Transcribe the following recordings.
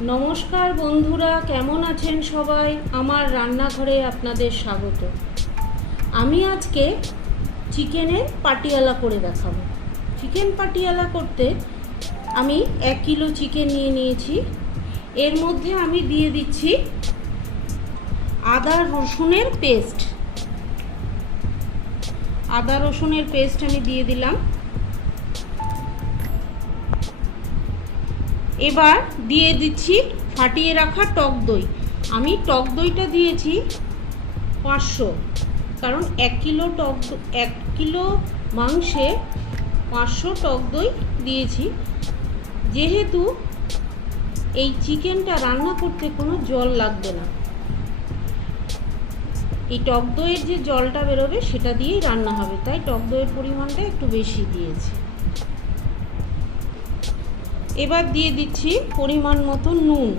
নমস্কার বন্ধুরা, কেমন আছেন সবাই? আমার রান্নাঘরে আপনাদের স্বাগত। আমি আজকে চিকেনের পাটিয়ালা করে দেখাবো। চিকেন পাটিয়ালা করতে আমি এক কিলো চিকেন নিয়ে নিয়েছি। এর মধ্যে আমি দিয়ে দিচ্ছি আদা রসুনের পেস্ট। আদা রসুনের পেস্ট আমি দিয়ে দিলাম। এবার দিয়ে দিচ্ছি, ফাটিয়ে রাখা টক দই। আমি টক দইটা দিয়েছি পাঁচশো। কারণ এক কিলো টক এক কিলো মাংসে পাঁচশো টক দই দিয়েছি। যেহেতু এই চিকেনটা রান্না করতে কোনো জল লাগবে না। এই টক দইয়ের যে জলটা বেরোবে, সেটা দিয়েই রান্না হবে। তাই টক দইয়ের পরিমাণটা একটু বেশি দিয়েছি। এবার দিয়ে দিচ্ছি পরিমাণ মতো নুন।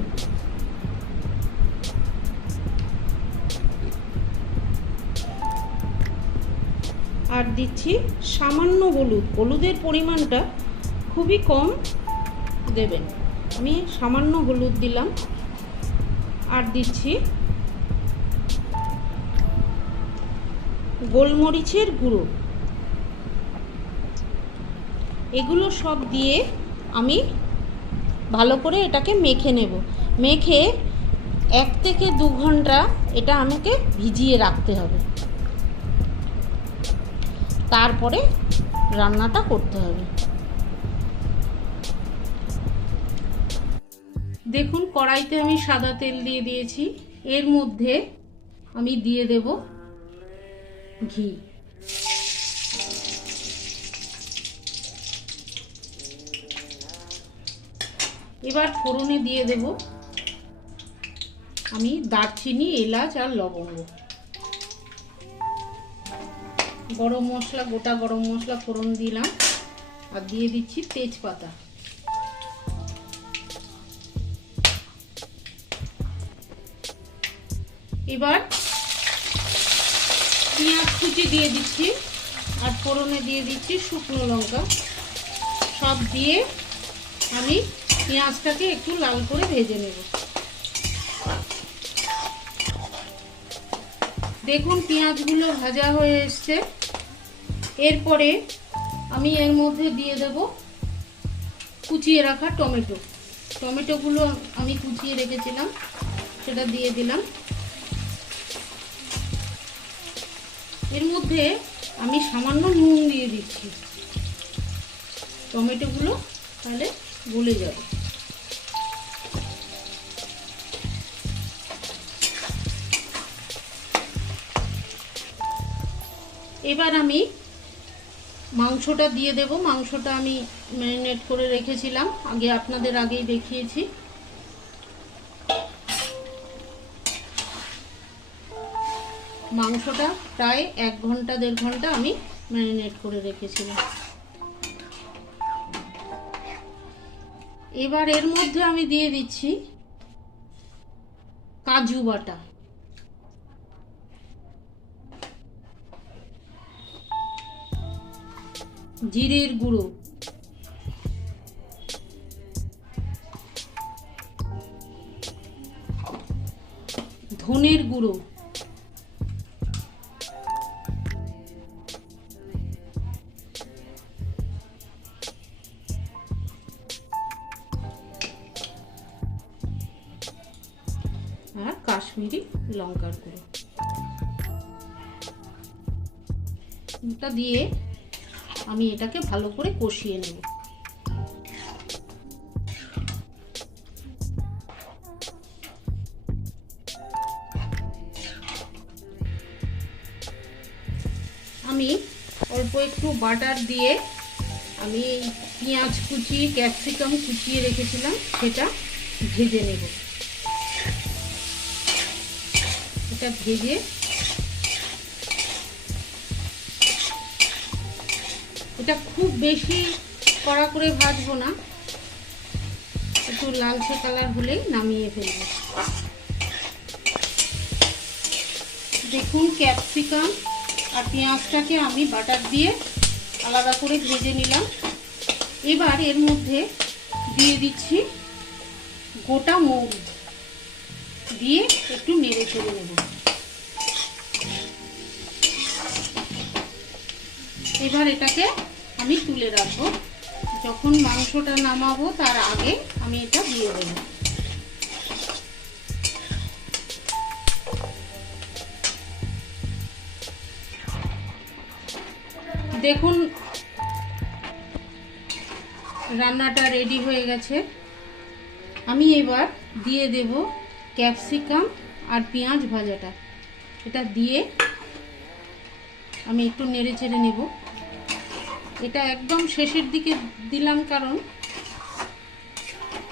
আর দিচ্ছি সামান্য হলুদ। হলুদের পরিমাণটা খুবই কম দেবেন। আমি সামান্য হলুদ দিলাম। আর দিচ্ছি গোলমরিচের গুঁড়ো। এগুলো সব দিয়ে আমি ভালো করে এটাকে মেখে নেব। মেখে এক থেকে দু ঘণ্টা এটা আমাকে ভিজিয়ে রাখতে হবে। তারপরে রান্নাটা করতে হবে। দেখুন, কড়াইতে আমি সাদা তেল দিয়ে দিয়েছি। এর মধ্যে আমি দিয়ে দেব ঘি। এবার ফোড়নে দিয়ে দেব আমি দারচিনি, এলাচ আর লবঙ্গ। গরম মশলা, গোটা গরম মশলা ফোড়ন দিলাম আর দিয়ে দিচ্ছি তেজপাতা। এবার পেঁয়াজ কুচি দিয়ে দিচ্ছি আর ফোড়নে দিয়ে দিচ্ছি শুকনো লঙ্কা। সব দিয়ে আমি পেঁয়াজটাকে একটু লাল করে ভেজে নেব। দেখুন পেঁয়াজগুলো ভাজা হয়ে এসছে। এরপরে আমি এর মধ্যে দিয়ে দেব কুচিয়ে রাখা টমেটো। টমেটোগুলো আমি কুচিয়ে রেখেছিলাম, সেটা দিয়ে দিলাম। এর মধ্যে আমি সামান্য নুন দিয়ে দিচ্ছি। টমেটোগুলো তাহলে গলে যাবে। এবার আমি মাংসটা দিয়ে দেব। মাংসটা আমি ম্যারিনেট করে রেখেছিলাম। আগে আপনাদের আগেই দেখিয়েছি। মাংসটা প্রায় এক ঘণ্টা, দেড় ঘণ্টা আমি ম্যারিনেট করে রেখেছিলাম। এবার এর মধ্যে আমি দিয়ে দিচ্ছি কাজু বাটা। জিরের গুঁড়ো। ধনের গুঁড়ো। আর কাশ্মীরি লঙ্কার গুঁড়ো। দিয়ে আমি এটাকে ভালো করে কষিয়ে নেব। আমি অল্প একটু বাটার দিয়ে আমি পেঁয়াজ কুচি, ক্যাপসিকাম কুচিয়ে রেখেছিলাম, সেটা ভেজে নেব। এটা ভেজে এটা খুব বেশি কড়া করে ভাজবো না। একটু লালচে কালার হলেই নামিয়ে ফেলব। দেখুন, ক্যাপসিকাম আর পেঁয়াজটাকে আমি বাটার দিয়ে আলাদা করে ভেজে নিলাম। এবার এর মধ্যে দিয়ে দিচ্ছি গোটা মৌরি দিয়ে একটু নেড়ে চেড়ে নেব। এবার এটাকে আমি তুলে রাখব। যখন মাংসটা নামাবো, তার আগে আমি এটা দিয়ে দেবো। দেখুন, রান্নাটা রেডি হয়ে গেছে। আমি এবার দিয়ে দেব ক্যাপসিকাম আর পেঁয়াজ ভাজাটা। এটা দিয়ে আমি একটু নেড়ে চেড়ে নেব। এটা একদম শেষের দিকে দিলাম কারণ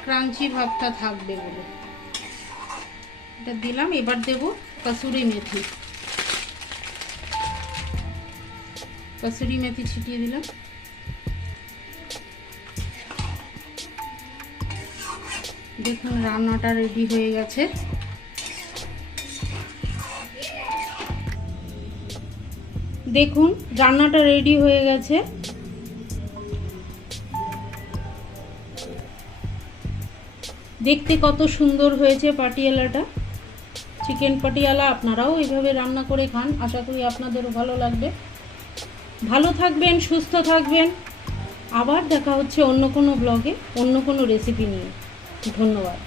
ক্রাঞ্চি ভাবটা থাকবে বলে। এটা দিলাম, এবার দেব কসুরি মেথি। কসুরি মেথি ছিটিয়ে দিলাম। দেখুন রান্নাটা রেডি হয়ে গেছে। দেখুন রান্নাটা রেডি হয়ে গেছে। দেখতে কত সুন্দর হয়েছে পাটিয়ালাটা। চিকেন পাটিয়ালা আপনারাও এইভাবে রান্না করে খান, আশা করি আপনাদেরও ভালো লাগবে। ভালো থাকবেন, সুস্থ থাকবেন। আবার দেখা হচ্ছে অন্য কোনো ব্লগে অন্য কোনো রেসিপি নিয়ে। ধন্যবাদ।